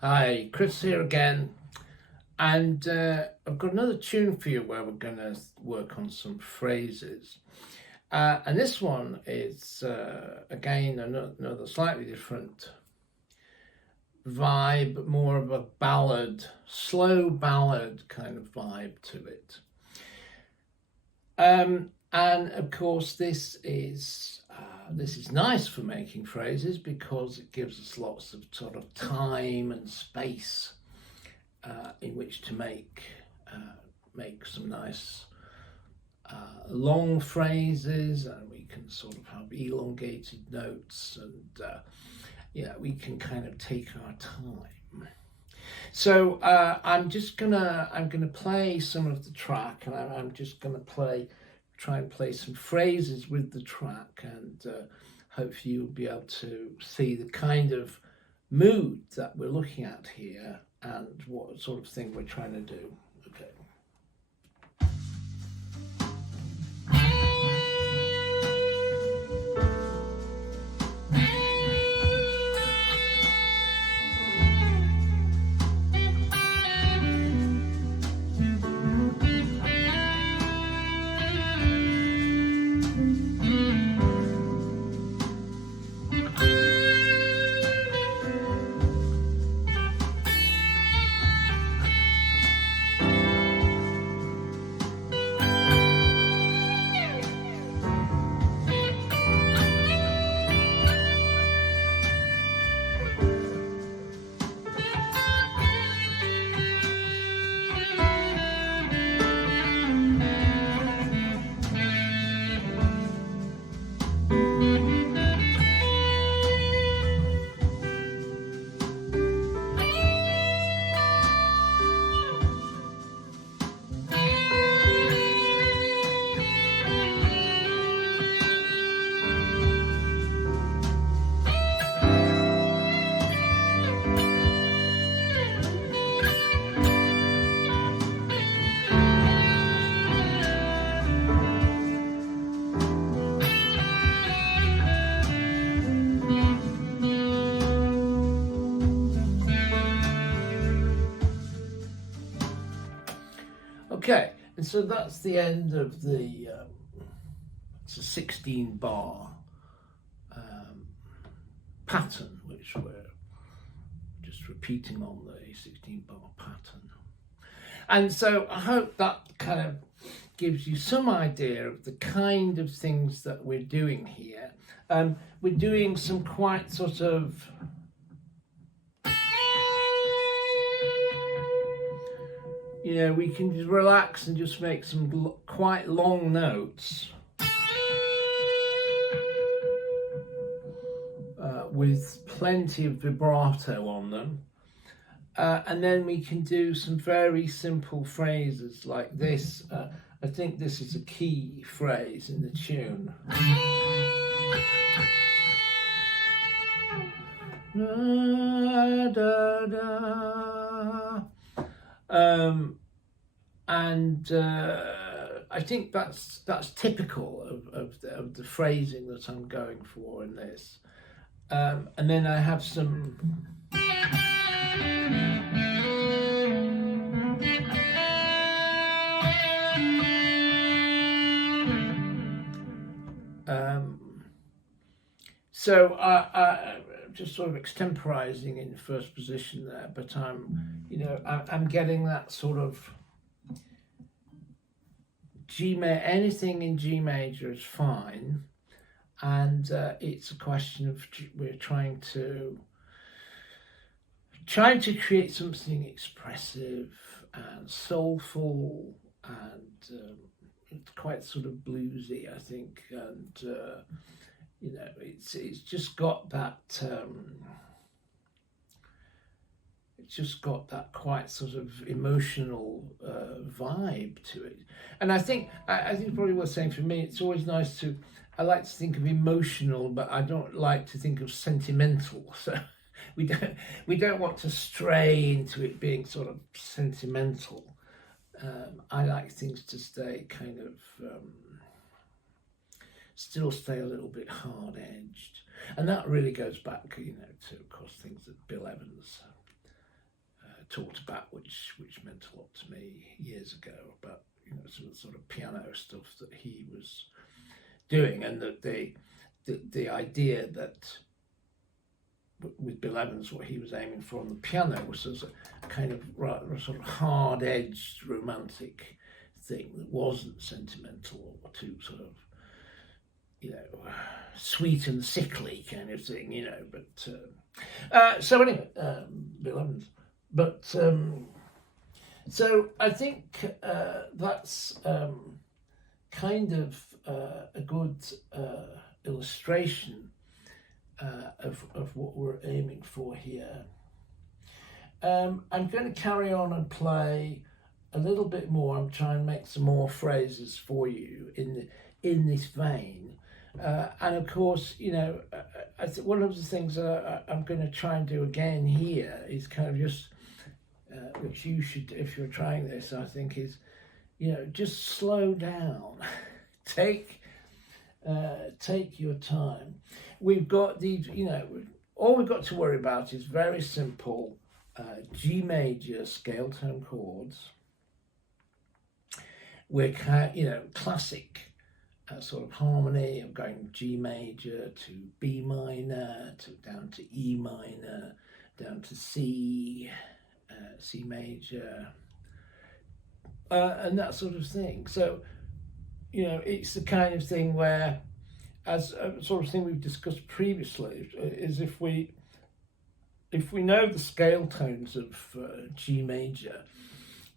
Hi, Chris here again, and I've got another tune for you where we're going to work on some phrases. And this one is, again, another slightly different vibe, more of a ballad, slow ballad kind of vibe to it. And of course, this is nice for making phrases because it gives us lots of sort of time and space in which to make some nice long phrases, and we can sort of have elongated notes, and we can kind of take our time. So I'm gonna play some of the track, and I'm just gonna try and play some phrases with the track, and hopefully you'll be able to see the kind of mood that we're looking at here and what sort of thing we're trying to do. Okay. Okay, and so that's the end of it's a 16 bar pattern, which we're just repeating on the 16 bar pattern. And so I hope that kind of gives you some idea of the kind of things that we're doing here. We're doing some quite sort of we can just relax and just make some quite long notes with plenty of vibrato on them. And then we can do some very simple phrases like this. I think this is a key phrase in the tune. Da, da, da. And I think that's typical of the phrasing that I'm going for in this. And then I have some so just sort of extemporizing in the first position there, but I'm getting that sort of anything in G major is fine, and it's a question of we're trying to create something expressive and soulful, and it's quite sort of bluesy, I think, and it's just got that quite sort of emotional vibe to it. And I think probably worth saying, for me, it's always nice I like to think of emotional, but I don't like to think of sentimental. So we don't want to stray into it being sort of sentimental. I like things to stay kind of still stay a little bit hard edged, and that really goes back, to of course things that Bill Evans talked about, which meant a lot to me years ago, about sort of piano stuff that he was doing, and that the idea that with Bill Evans, what he was aiming for on the piano was as a kind of rather sort of hard-edged romantic thing that wasn't sentimental or too sort of sweet and sickly kind of thing, but so anyway, Bill Evans. But so I think that's kind of a good illustration of what we're aiming for here. I'm going to carry on and play a little bit more. I'm trying to make some more phrases for you in this vein. And of course, one of the things I'm going to try and do again here is kind of just, which you should, if you're trying this, I think is, just slow down. Take your time. We've got these, all we've got to worry about is very simple G major scale tone chords. We're classic sort of harmony of going G major to B minor, down to E minor, down to C, C major, and that sort of thing. So, it's the kind of thing where, as a sort of thing we've discussed previously, is if we know the scale tones of G major,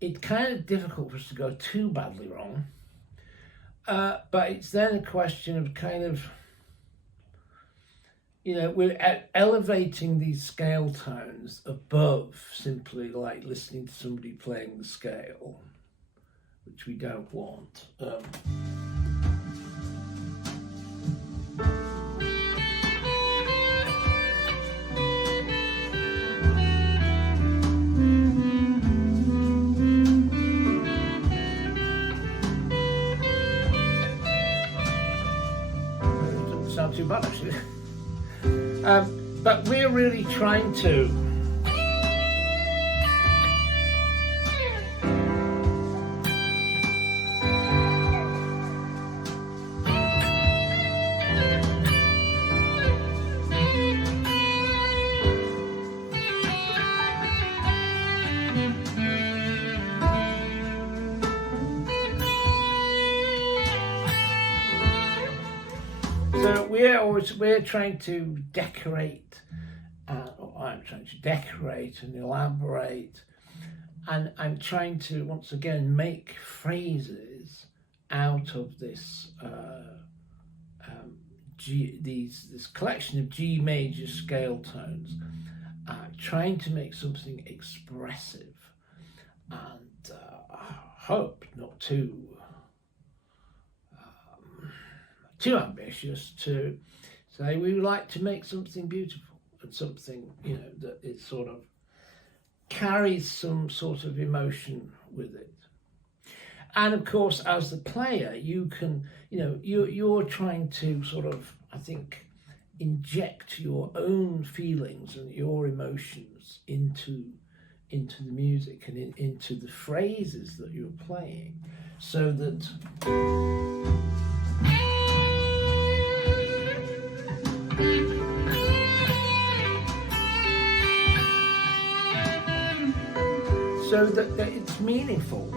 it's kind of difficult for us to go too badly wrong. But it's then a question of kind of, we're elevating these scale tones above simply like listening to somebody playing the scale, which we don't want. Sound too bad actually. But we're really trying to we're trying to decorate, or I'm trying to decorate and elaborate, and I'm trying to once again make phrases out of this this collection of G major scale tones, trying to make something expressive, and I hope not too ambitious to say we would like to make something beautiful and something that it sort of carries some sort of emotion with it. And of course, as the player, you can you're trying to sort of, I think, inject your own feelings and your emotions into the music and into the phrases that you're playing, so that it's meaningful.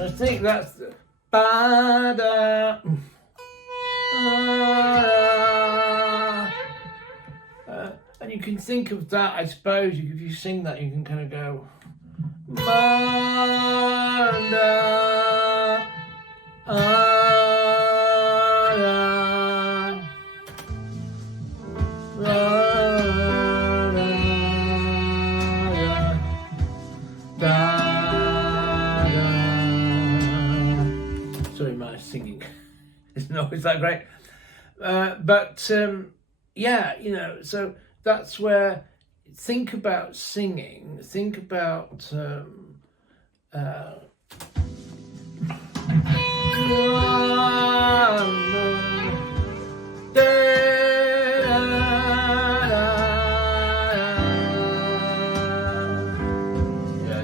And I think that's the ba-da. And you can think of that, I suppose, if you sing that, you can kind of go ba-da, ah-da, la-la-la, da-da. Sorry, my singing isn't always that great. But yeah, you know, so that's where, think about singing, think about yeah,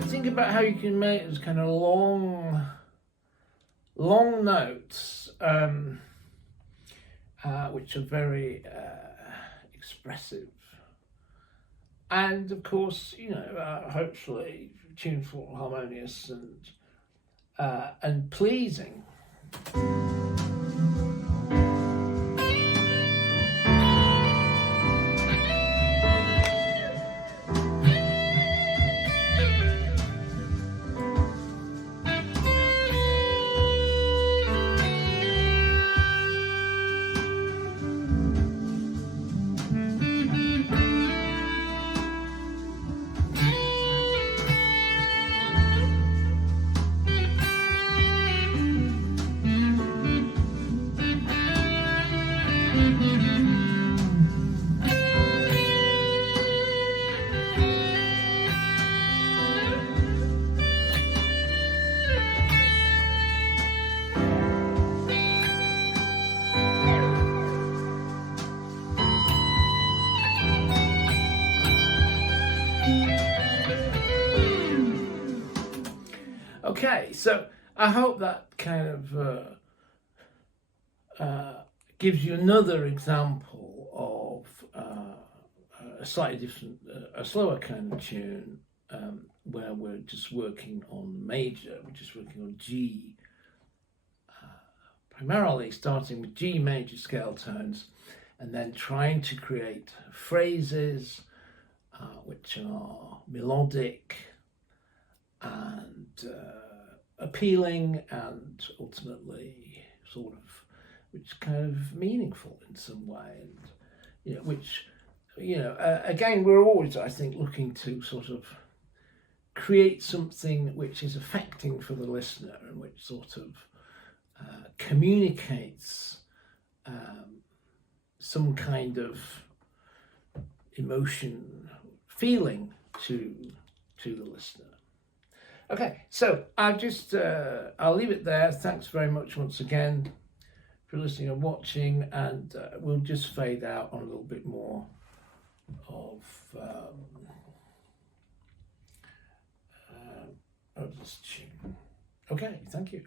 think about how you can make those kind of long notes, which are very expressive, and of course, you know, hopefully tuneful, harmonious, and pleasing. Okay, so I hope that kind of gives you another example of a slightly different, a slower kind of tune, where we're just working on major, we're just working on G, primarily starting with G major scale tones, and then trying to create phrases which are melodic and appealing, and ultimately sort of, which kind of meaningful in some way, and you know, which, you know, again, we're always, I think, looking to sort of create something which is affecting for the listener, and which sort of communicates some kind of emotion, feeling to the listener. Okay, so I'll leave it there. Thanks very much once again for listening and watching, and we'll just fade out on a little bit more of this tune. Okay, thank you.